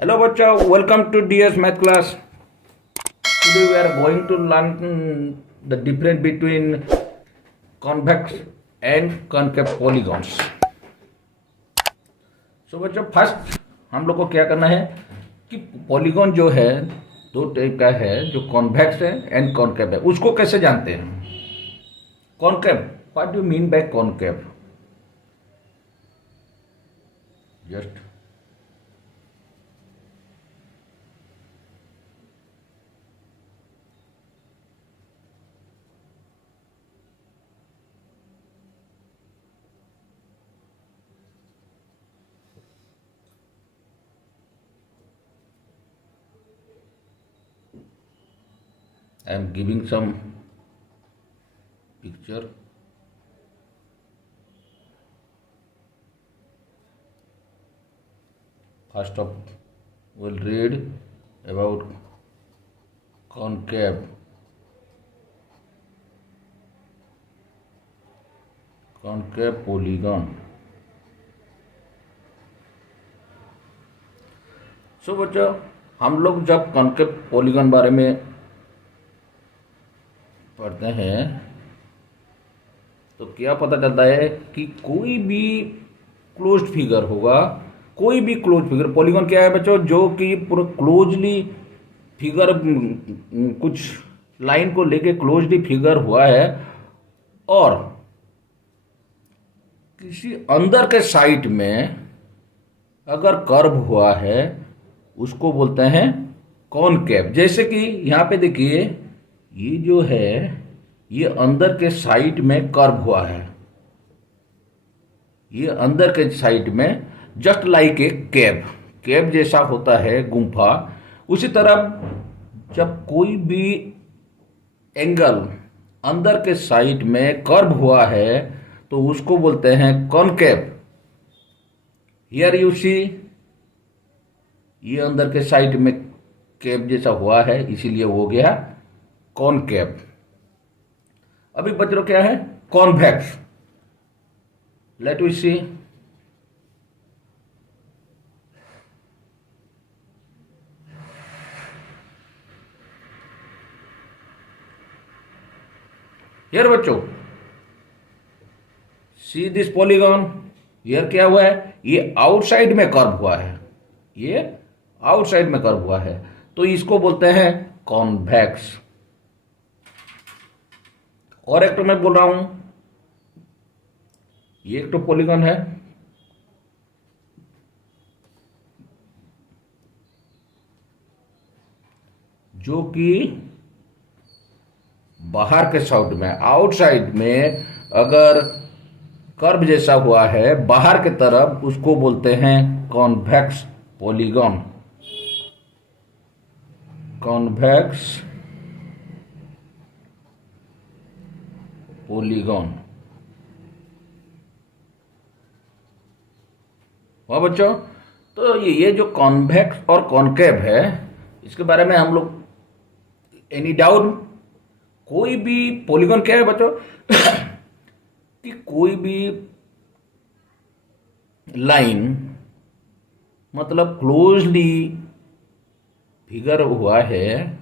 Hello, bacha. Welcome to DS Math class. Today we are going to learn the difference between convex and concave polygons. So बच्चों first हम लोग को क्या करना है कि पॉलीगॉन जो है दो टाइप का है, जो कॉन्वेक्स है एंड कॉनकेव है। उसको कैसे जानते हैं? Concave, what do mean by concave? Just I am giving some picture. First of we'll read about concave polygon. सो बच्चों हम लोग जब कॉनकेव पॉलीगॉन बारे में पढ़ते हैं तो क्या पता चलता है कि कोई भी क्लोज्ड फिगर होगा, कोई भी क्लोज फिगर, पॉलीगॉन क्या है बच्चों, जो कि पूरा क्लोजली फिगर कुछ लाइन को लेके क्लोजली फिगर हुआ है और किसी अंदर के साइड में अगर कर्व हुआ है उसको बोलते हैं कॉनकेव। जैसे कि यहाँ पे देखिए, ये जो है ये अंदर के साइड में कर्व हुआ है, ये अंदर के साइड में जस्ट लाइक ए केव जैसा होता है गुम्फा। उसी तरह जब कोई भी एंगल अंदर के साइड में कर्व हुआ है तो उसको बोलते हैं कॉनकेव। हियर यू सी, ये अंदर के साइड में केव जैसा हुआ है, इसीलिए हो गया कॉनकेव। अभी बच्चों क्या है convex. Let we see. Here बच्चों सी दिस पॉलीगॉन। हियर क्या हुआ है, ये आउटसाइड में कर्व हुआ है, ये आउटसाइड में कर्व हुआ है, तो इसको बोलते हैं कॉन्वेक्स। और एक तो मैं बोल रहा हूं, ये एक तो पॉलीगॉन है जो कि बाहर के साइड में, आउटसाइड में अगर कर्व जैसा हुआ है बाहर के तरफ, उसको बोलते हैं कॉन्वेक्स पॉलीगॉन। Convex polygon. वाह बच्चों, तो ये जो कॉन्वेक्स और कॉनकेव है, इसके बारे में हम लोग एनी डाउट? कोई भी पॉलीगॉन क्या है बच्चों कि कोई भी लाइन मतलब क्लोजली फिगर हुआ है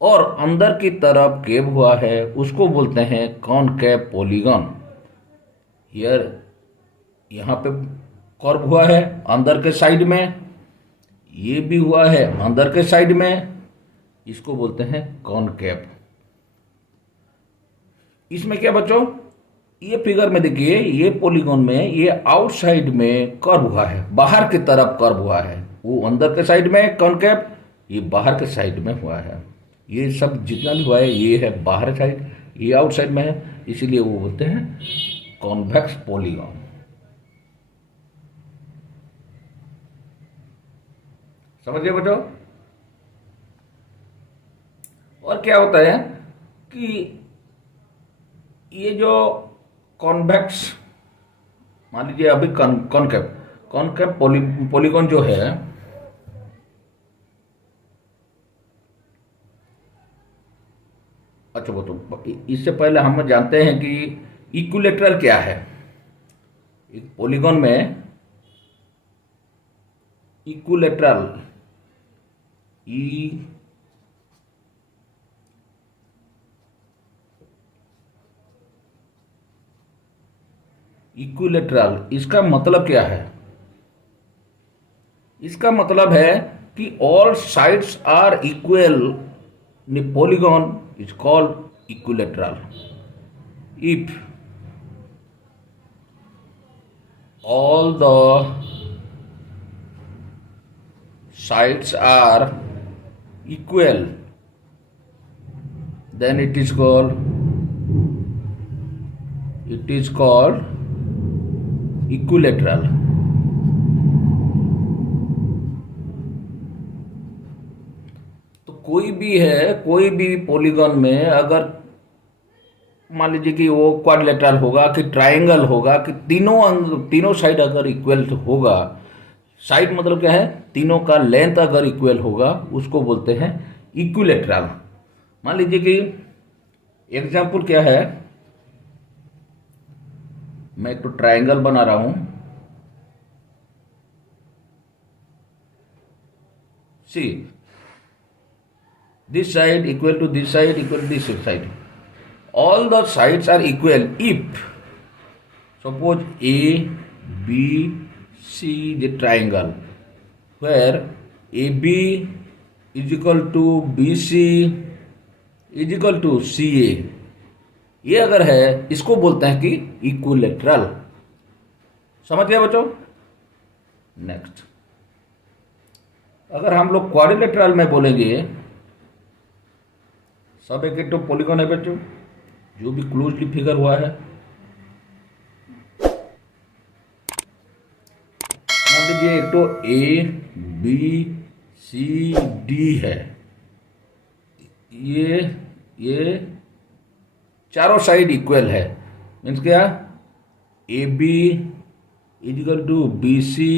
और अंदर की तरफ केव हुआ है, उसको बोलते हैं कॉनकेव पॉलीगॉन। हियर यहाँ पे कर्व हुआ है अंदर के साइड में, ये भी हुआ है अंदर के साइड में, इसको बोलते हैं कॉनकेव। इसमें क्या बच्चों, ये फिगर में देखिए, ये पॉलीगॉन में ये आउटसाइड में कर्व हुआ है, बाहर की तरफ कर्व हुआ है, वो अंदर के साइड में कॉनकेव, ये बाहर के साइड में हुआ है। ये सब जितना भी हुआ है ये है बाहर साइड, ये आउटसाइड में है, इसीलिए वो बोलते हैं कॉन्वेक्स पॉलीगॉन। समझ गए बच्चों? और क्या होता है कि ये जो कॉन्वेक्स, मान लीजिए अभी कॉनकेव पॉलीगॉन जो है, अच्छा वो तो इससे पहले हम जानते हैं कि इक्विलैटरल क्या है। एक पॉलीगॉन में इक्विलेटरल, ई इक्विलेटरल, इसका मतलब क्या है? इसका मतलब है कि all sides are equal in a polygon is called equilateral. If all the sides are equal, then it is called equilateral। तो कोई भी पॉलीगॉन में अगर मान लीजिए कि वो क्वाड्रिलेटरल होगा कि ट्रायंगल होगा कि तीनों साइड अगर इक्वल होगा, साइड मतलब क्या है, तीनों का लेंथ अगर इक्वल होगा उसको बोलते हैं इक्विलेटरल। मान लीजिए कि एग्जांपल क्या है, मैं एक तो ट्रायंगल बना रहा हूं, see this side equal to this side equal to this side, all the sides are equal if suppose A B C is a triangle where AB is equal to BC is equal to CA, ये अगर है इसको बोलते हैं कि equilateral. समझ गया बच्चों? नेक्स्ट, अगर हम लोग क्वाड्रिलेटरल में बोलेंगे, सब एक तो पॉलीगॉन है बच्चों जो भी क्लोजली फिगर हुआ है। मान लीजिए एक तो ए बी सी डी है, ये चारों साइड इक्वल है, मीन्स क्या, A B is equal to B C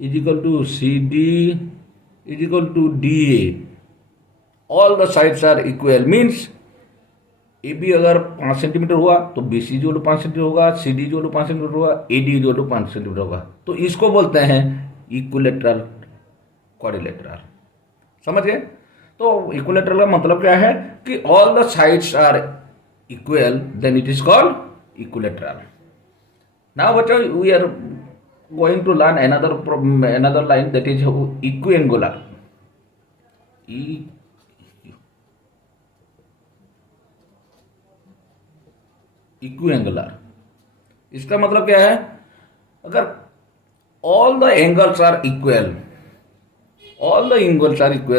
is equal to C D is equal to D A, all the sides are equal, means A B अगर 5 centimetre हुआ तो B C जो 5 centimetre होगा, C D जो 5 centimetre होगा, A D जो 5 centimetre होगा। तो इसको बोलते हैं इक्विलेटरल क्वाड्रिलेटरल। समझ गए? तो इक्विलेटरल का मतलब क्या है कि all the sides are equal, then it is called equilateral. Now बच्चों we are going to learn another line that is equiangular। Equiangular, इसका मतलब क्या है, अगर all the angles are equal,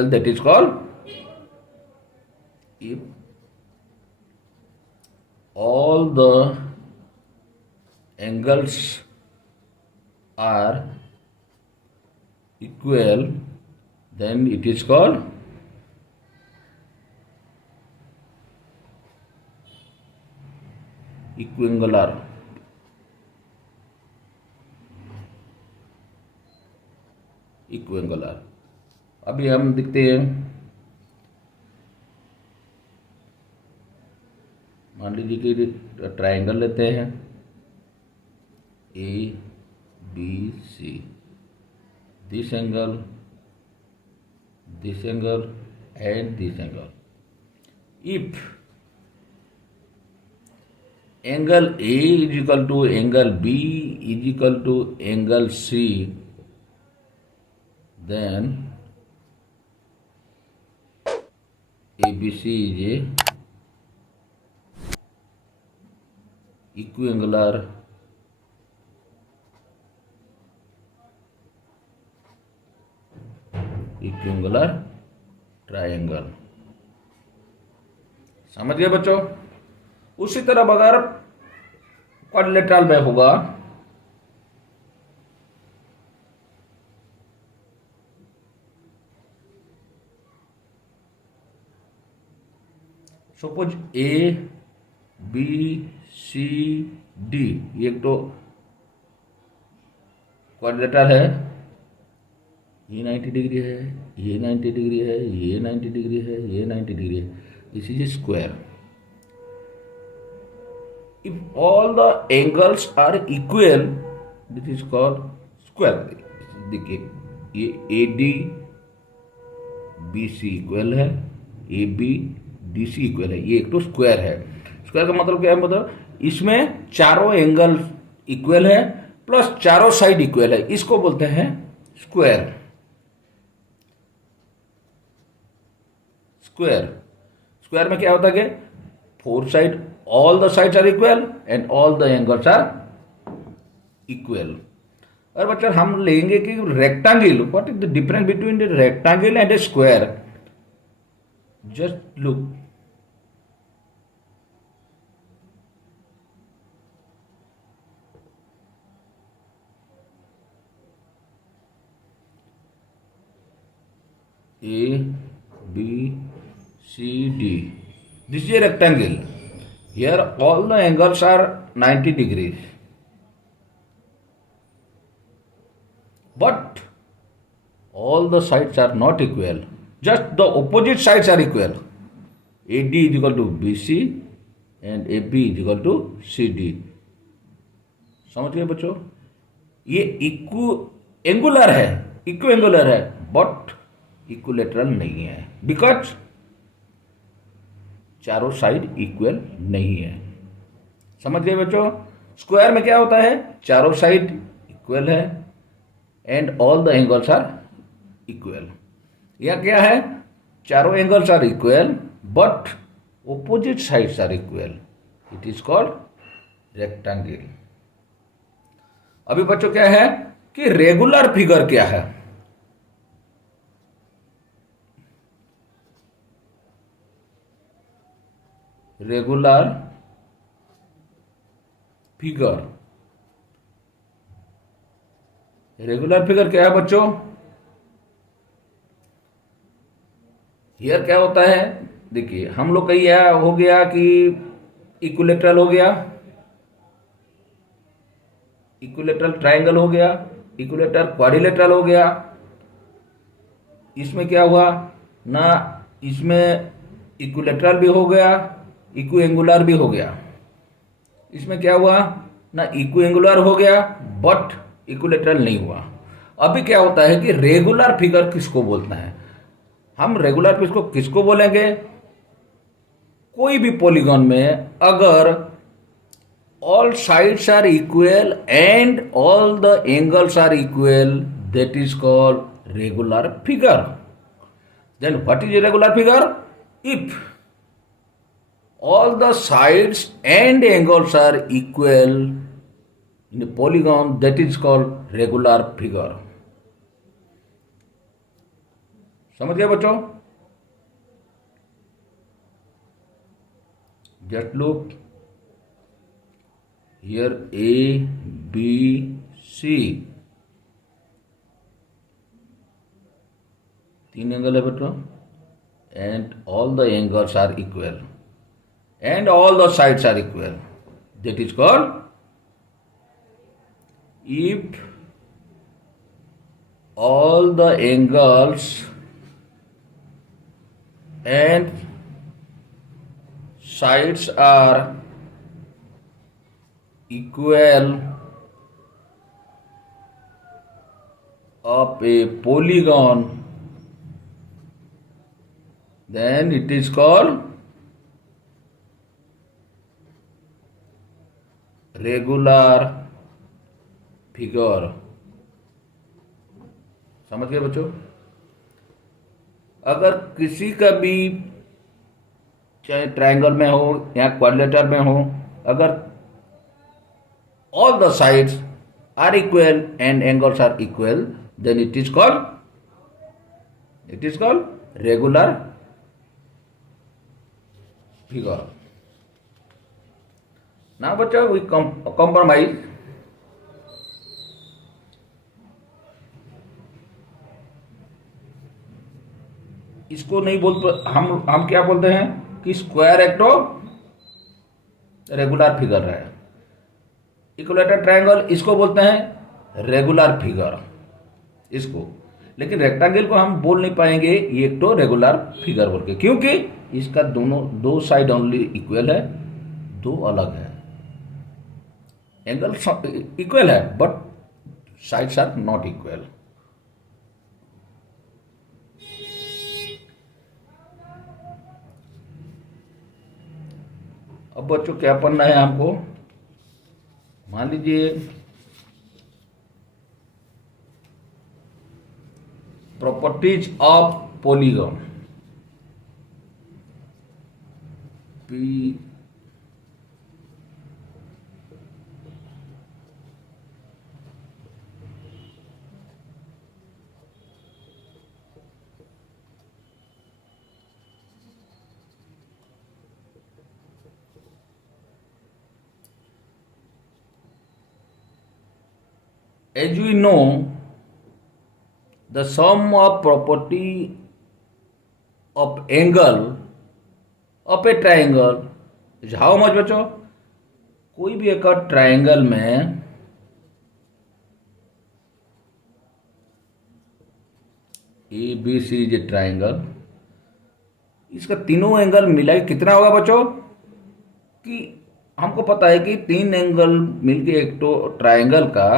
that is called, if all the angles are equal then it is called equiangular. अभी हम देखते हैं, मान लीजिए कि ट्रायंगल लेते हैं A B C, this angle and this angle. If angle A is equal to angle B is equal to angle C, then ABC is a equiangular triangle. समझ गए बच्चों? उसी तरह अगर क्वाड्रिलेटरल में होगा, suppose A B C D, ये एक तो क्वाड्रिलेटरल है, ये 90 डिग्री है, ये 90 डिग्री है, ये 90 डिग्री है, ये 90 डिग्री है, this is a square. If all the angles are equal, this is called square। देखिए ये A D B C equal है, A B D C equal है, ये एक तो स्क्वायर है। स्क्वायर का मतलब क्या है, मतलब इसमें चारों एंगल इक्वल है प्लस चारों साइड इक्वल है, इसको बोलते हैं स्क्वायर। स्क्वायर स्क्वायर में क्या होता है कि four side, all the sides are equal and all the angles are equal. और बच्चों हम लेंगे कि rectangle, what is the difference between the rectangle and a square. Just look, A, B, C, D. This is a rectangle. Here all the angles are 90 degrees. But all the sides are not equal. Just the opposite sides are equal. AD is equal to BC and AB is equal to CD. समझ गए बच्चों? ये angular है, इक्व angular है, but equilateral नहीं है, because चारों side equal नहीं है। समझ गए बच्चों? स्क्वायर में क्या होता है, चारों साइड इक्वल है and all the angles are equal. यह क्या है, चारों angles are equal but opposite sides are equal, it is called rectangle. अभी बच्चों क्या है कि रेगुलर फिगर क्या है। रेगुलर फिगर, रेगुलर फिगर क्या है बच्चों, हियर क्या होता है, देखिए हम लोग कहीं यह हो गया कि इक्विलेटरल हो गया, इक्विलेटरल ट्रायंगल हो गया, इक्विलेटरल क्वाड्रिलेटरल हो गया। इसमें क्या हुआ ना, इसमें इक्विलेटरल भी हो गया, इक्व एंगुलर भी हो गया। इसमें क्या हुआ ना, इक्व एंगुलर हो गया बट इक्विलेटरल नहीं हुआ। अभी क्या होता है कि रेगुलर फिगर किसको बोलता है, हम रेगुलर फिगर किसको बोलेंगे, कोई भी पॉलीगॉन में अगर all sides are equal and all the angles are equal, that is called regular figure. Then what is a regular figure? If all the sides and angles are equal in a polygon, that is called regular figure. समझ गए बच्चों? Just look. Here A, B, C, तीन angle है बच्चों, and all the angles are equal and all the sides are equal, that is called, if all the angles and sides are equal of a polygon, then it is called regular figure. समझ गए बच्चों? अगर किसी का भी चाहे triangle में हो या क्वाड्रिलेटरल में हो, अगर all the sides are equal and angles are equal, then it is called regular figure. Now बच्चों we compromise. इसको नहीं बोलते हम क्या बोलते हैं कि स्क्वायर एक तो रेगुलर फिगर है, इक्विलेटरल ट्रायंगल इसको बोलते हैं रेगुलर फिगर इसको, लेकिन रेक्टेंगल को हम बोल नहीं पाएंगे ये एक तो रेगुलर फिगर बोल के, क्योंकि इसका दोनों दो साइड ओनली इक्वल है, दो अलग है, एंगल इक्वल है but sides are not equal. अब बच्चों क्या पढ़ना है हमको, मान लीजिए properties of polygon, P as we know the sum of property of angle of a triangle is how much बच्चों, कोई भी एक ट्राइंगल में ए बी सी जे ट्राइंगल, इसका तीनों एंगल मिला के कितना होगा बच्चों, कि हमको पता है कि तीन एंगल मिलके एक तो ट्राइंगल का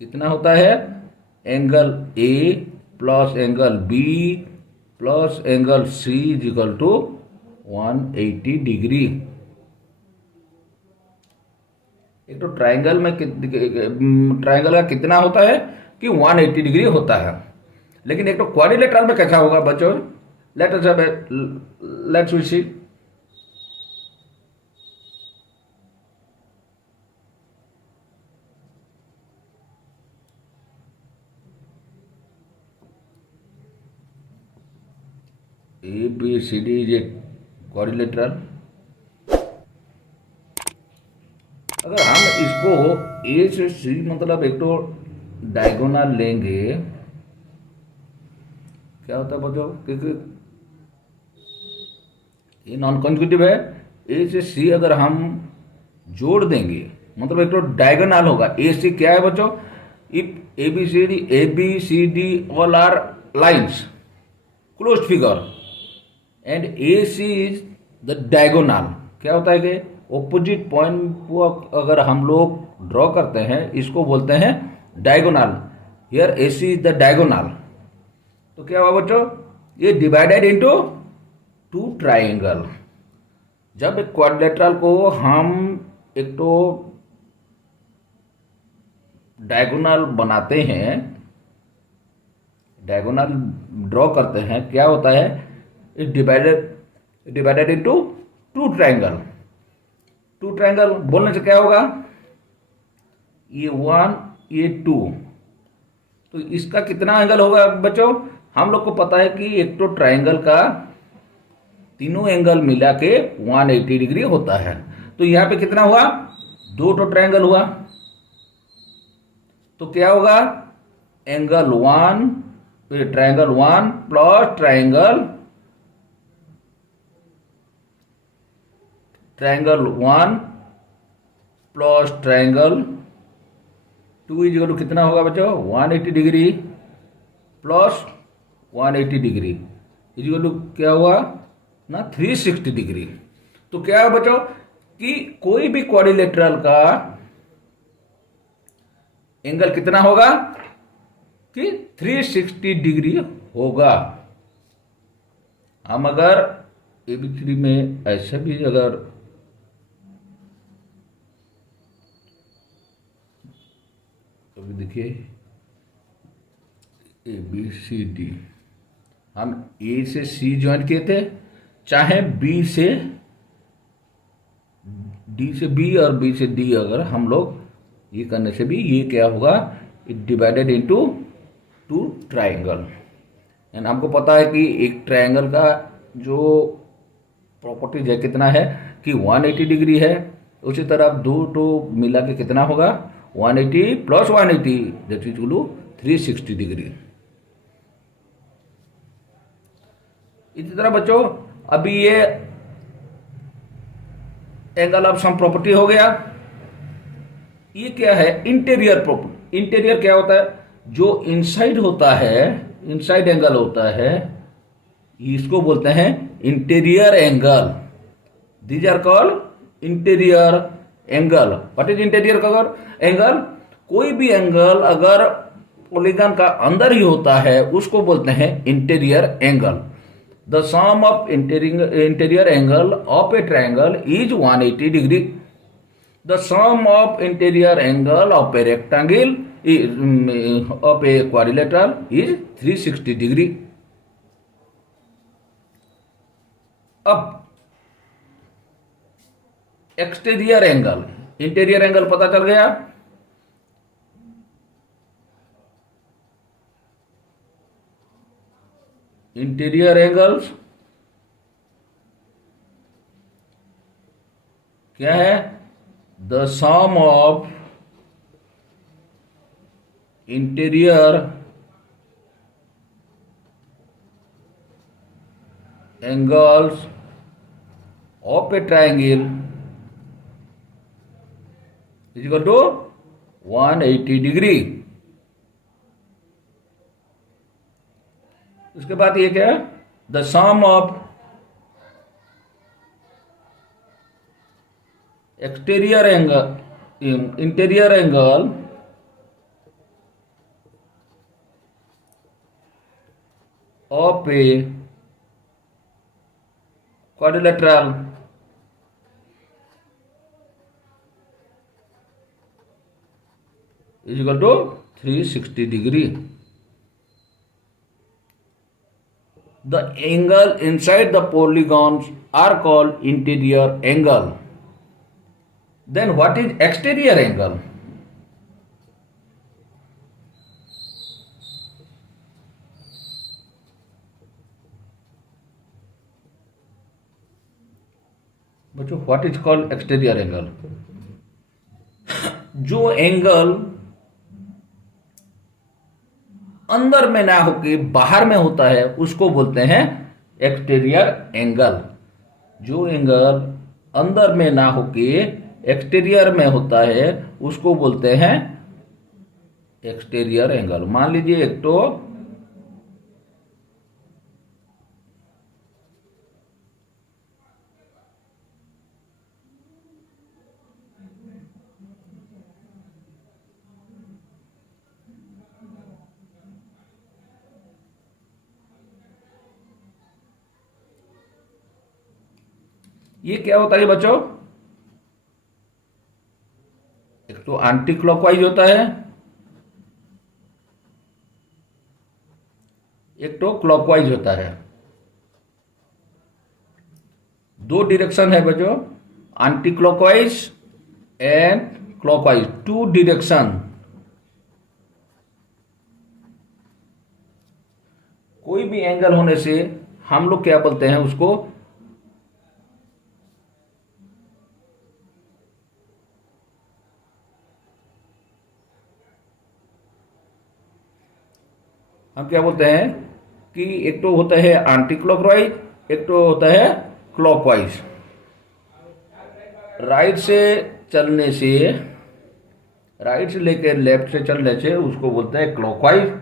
कितना होता है, angle A plus angle B plus angle C is equal to 180 degree. एक तो ट्राइंगल में ट्राइंगल का कितना होता है कि 180 डिग्री होता है, लेकिन एक तो क्वाड्रिलेटरल में कैसा होगा बच्चों, let's we see. A B C D is a quadrilateral. अगर हम इसको ए से सी मतलब एक तो डायगोनल लेंगे, क्या होता है बच्चों, क्योंकि ये नॉन कॉन्जिक्यूटिव है, ए से सी अगर हम जोड़ देंगे मतलब एक तो डायगोनल होगा। ए सी क्या है बच्चों, if A B C D all are lines closed figure and A C is the diagonal, क्या होता है कि ऑपोजिट पॉइंट को अगर हम लोग ड्रॉ करते हैं इसको बोलते हैं diagonal. Here A C is the diagonal, तो क्या हुआ बच्चों, ये डिवाइडेड इनटू टू ट्राइंगल। जब एक क्वाड्रिलेटरल को हम एक तो डायगोनल बनाते हैं, डायगोनल ड्रॉ करते हैं, क्या होता है, it divided into two triangle. Two triangle बोलने से क्या होगा, ये 1 ये 2, तो इसका कितना एंगल होगा बच्चों, हम लोग को पता है कि एक तो ट्राइंगल का तीनों एंगल मिला के 180 डिग्री होता है। तो यहां पे कितना हुआ, 2 तो ट्राइंगल हुआ, तो क्या होगा, angle 1 triangle 1 plus triangle 1 plus triangle 2 is equal to कितना होगा बच्चों, 180 degree plus 180 degree is equal to क्या हुआ ना, 360 डिग्री। तो क्या है बच्चों कि कोई भी क्वाड्रिलेटरल का एंगल कितना होगा कि 360 डिग्री होगा। हम अगर एबीसी में ऐसा भी अगर अभी देखिए ए बी सी डी, हम ए से सी ज्वाइन किए थे, चाहे बी से डी से बी और बी से डी अगर हम लोग ये करने से भी ये क्या होगा, it divided into two triangle. And हमको पता है कि एक ट्राइंगल का जो प्रॉपर्टीज है कितना है कि 180 डिग्री है, उसी तरह दो तो मिला के कितना होगा 180 plus 180 that is to 360 degree. इसी तरह बच्चों अभी ये एंगल ऑफ सम प्रॉपर्टी हो गया। ये क्या है, इंटीरियर प्रॉपर्टी। इंटीरियर क्या होता है, जो इनसाइड होता है, इनसाइड एंगल होता है, इसको बोलते हैं interior angle. These are called interior angle. What is interior angle, कोई भी एंगल अगर पॉलीगन का अंदर ही होता है उसको बोलते हैं interior angle. The sum of interior angle of a triangle is 180 degree. The sum of interior angle of a rectangle of a quadrilateral is 360 degree. अब एक्सटीरियर एंगल, इंटीरियर एंगल पता चल गया. इंटीरियर एंगल्स क्या है? The sum of interior angles of a triangle is equal to 180 degree. उसके बाद ये क्या है? The sum of exterior angle interior angle of a quadrilateral is equal to 360 degree. The angle inside the polygons are called interior angle. Then what is exterior angle? बच्चों, what is called exterior angle? जो angle अंदर में ना होके बाहर में होता है उसको बोलते हैं एक्सटीरियर एंगल. जो एंगल अंदर में ना होके एक्सटीरियर में होता है उसको बोलते हैं एक्सटीरियर एंगल. मान लीजिए एक तो ये क्या होता है बच्चों? एक तो एंटी क्लॉकवाइज होता है, एक तो क्लॉकवाइज होता है. दो डायरेक्शन है बच्चों, anti clockwise and clockwise, two direction. कोई भी एंगल होने से हम लोग क्या बोलते हैं उसको? हम क्या बोलते हैं कि एक तो होता है एंटी क्लॉकवाइज, एक तो होता है क्लॉकवाइज. राइट से चलने से, राइट से लेकर लेफ्ट से चलने से उसको बोलते हैं क्लॉकवाइज,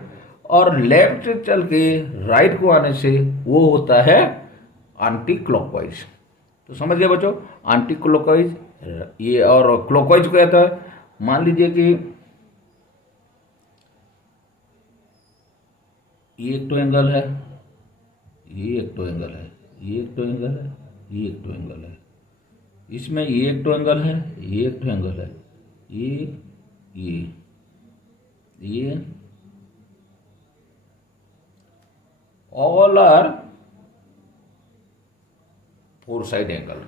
और लेफ्ट से चल के राइट को आने से वो होता है एंटी क्लॉकवाइज. तो समझ गए बच्चों? एंटी क्लॉकवाइज ये, और क्लॉकवाइज क्या होता है? मान लीजिए कि ये एक तो एंगल है, ये एक तो एंगल है, ये एक तो एंगल है, ये एक तो एंगल है. इसमें ये एक तो एंगल है, ये एक तो एंगल है, ये all are four side angle,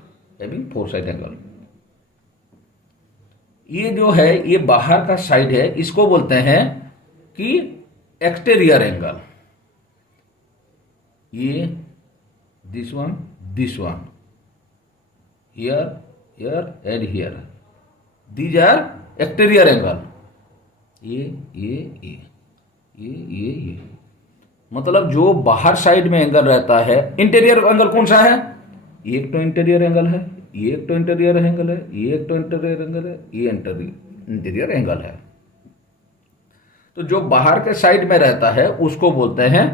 having four side angle. ये जो है ये बाहर का साइड है, इसको बोलते हैं कि एक्सटीरियर एंगल. ये this one, here and here, these are exterior angle. ये मतलब जो बाहर साइड में एंगल रहता है. इंटीरियर एंगल कौन सा है? ये एक तो इंटीरियर एंगल है, ये एक तो इंटीरियर एंगल है, ये एक तो इंटीरियर एंगल है, ये इंटीरियर एंगल है. तो जो बाहर के साइड में रहता है उसको बोलते हैं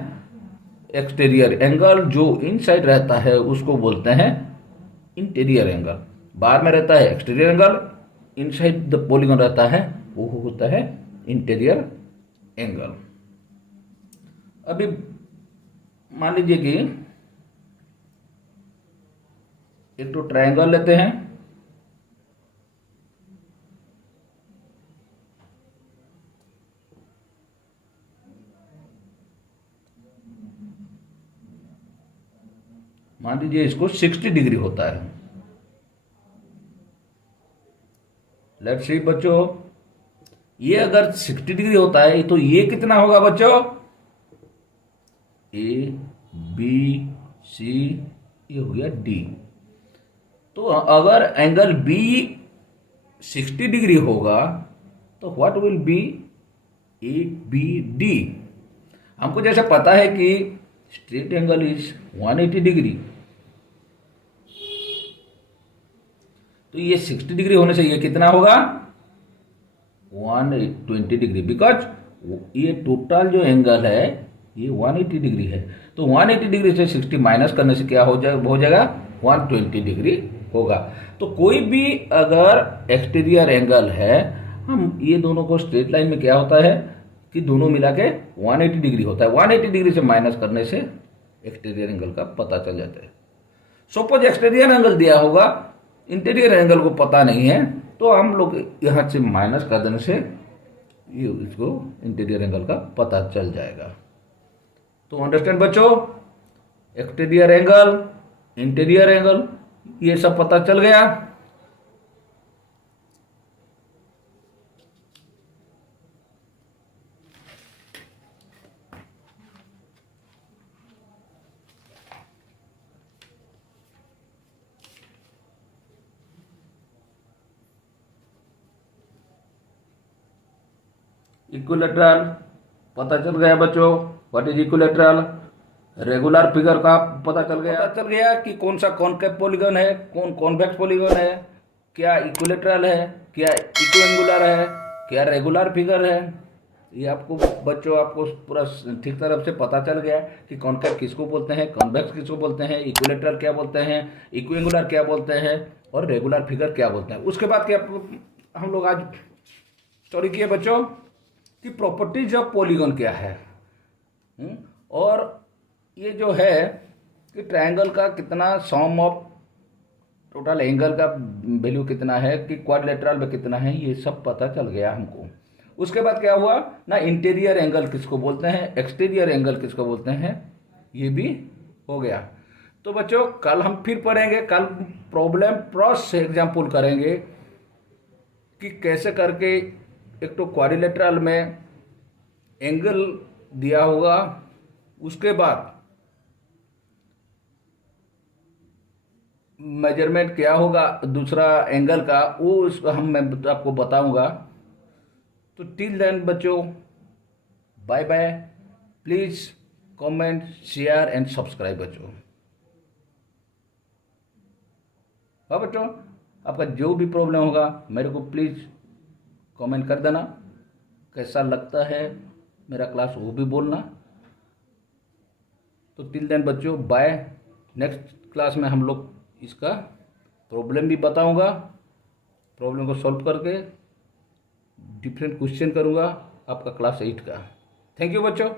एक्सटीरियर एंगल. जो इनसाइड रहता है उसको बोलते हैं इंटीरियर एंगल. बाहर में रहता है exterior angle, inside the polygon रहता है वो होता है इंटीरियर एंगल. अभी मान लीजिए कि एक तो ट्रायंगल लेते हैं, मान लीजिए इसको 60 डिग्री होता है। लेट्स सी बच्चों, ये अगर 60 डिग्री होता है तो ये कितना होगा बच्चों? ए बी सी, ये हो गया डी। तो अगर एंगल बी 60 डिग्री होगा तो what will be A B D. हमको जैसे पता है कि स्ट्रेट एंगल इज 180 डिग्री, तो ये 60 डिग्री होने से ये कितना होगा? 120 डिग्री, बिकॉज ये टोटल जो एंगल है ये 180 डिग्री है। तो 180 डिग्री से 60 माइनस करने से क्या हो जाएगा? 120 डिग्री होगा। तो कोई भी अगर एक्सटीरियर एंगल है, हम ये दोनों को स्ट्रेट लाइन में क्या होता है कि दोनों मिला के 180 डिग्री होता है। 180 डिग्री से माइनस करने से एक्सटीरियर एंगल का पता चल जाता है। सपोज एक्सटीरियर एंगल दिया होगा, इंटीरियर एंगल को पता नहीं है, तो हम लोग यहाँ से माइनस कर देने से ये इसको इंटीरियर एंगल का पता चल जाएगा। तो अंडरस्टैंड बच्चों, एक्सटीरियर एंगल, इंटीरियर एंगल, ये सब पता चल गया। इक्विलेटरल पता चल गया बच्चों, what is equilateral. Regular figure का पता चल गया कि कौन सा कॉनकेव पॉलीगन है, कौन कॉन्वेक्स पॉलीगन है, क्या इक्विलेटरल है, क्या इक्विएंगुलर है, क्या रेगुलर फिगर है। ये आपको बच्चों आपको पूरा ठीक तरफ से पता चल गया कि कॉनकेव किसको बोलते हैं, कॉन्वेक्स किसको बोलते हैं, इक्विलेटरल क्या बोलते हैं, इक्विएंगुलर क्या बोलते हैं, और रेगुलर फिगर क्या बोलते हैं। उसके बाद क्या हम लोग आज स्टडी किए बच्चों कि प्रॉपर्टीज ऑफ पॉलीगन क्या है, और ये जो है कि ट्रायंगल का कितना सम ऑफ टोटल एंगल का वैल्यू कितना है, कि क्वाड्रिलेटरल में कितना है, ये सब पता चल गया हमको। उसके बाद क्या हुआ ना, इंटीरियर एंगल किसको बोलते हैं, एक्सटीरियर एंगल किसको बोलते हैं, ये भी हो गया। तो बच्चों कल हम फिर पढ़ेंगे, कल प्रॉब्लम क्रॉस एग्जाम्पल करेंगे कि कैसे करके एक तो क्वाड्रिलेटरल में एंगल दिया होगा, उसके बाद मेजरमेंट क्या होगा दूसरा एंगल का, वो मैं आपको बताऊंगा। तो टिल देन बच्चों, bye bye. Please comment, share and subscribe बच्चों। हाँ बच्चों, आपका जो भी प्रॉब्लम होगा मेरे को प्लीज कमेंट कर देना, कैसा लगता है मेरा क्लास वो भी बोलना। तो टिल देन बच्चों बाय। नेक्स्ट क्लास में हम लोग इसका प्रॉब्लम भी बताऊंगा, प्रॉब्लम को सॉल्व करके डिफरेंट क्वेश्चन करूंगा आपका क्लास 8 का। थैंक यू बच्चों।